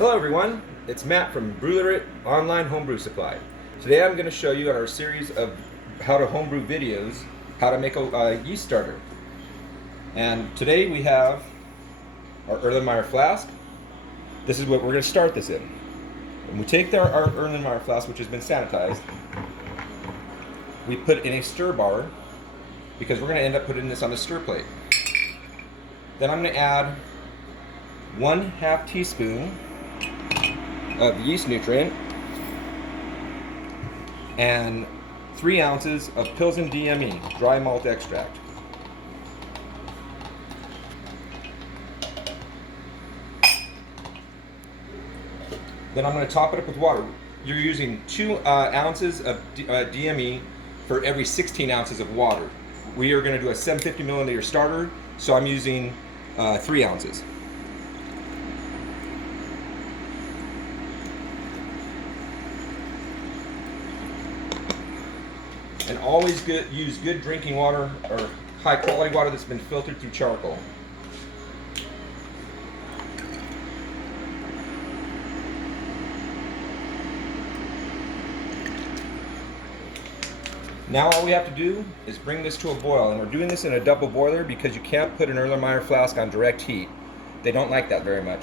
Hello everyone, it's Matt from Brewliterate Online Homebrew Supply. Today I'm going to show you on our series of how to homebrew videos, how to make a yeast starter. And today we have our Erlenmeyer flask. This is what we're going to start this in. And we take our Erlenmeyer flask, which has been sanitized, we put it in a stir bar because we're going to end up putting this on the stir plate. Then I'm going to add 1/2 teaspoon of yeast nutrient and 3 ounces of Pilsen DME, dry malt extract. Then I'm going to top it up with water. You're using 2 ounces of DME for every 16 ounces of water. We are going to do a 750 milliliter starter, so I'm using 3 ounces. And always use good drinking water or high quality water that's been filtered through charcoal. Now all we have to do is bring this to a boil, and we're doing this in a double boiler because you can't put an Erlenmeyer flask on direct heat. They don't like that very much.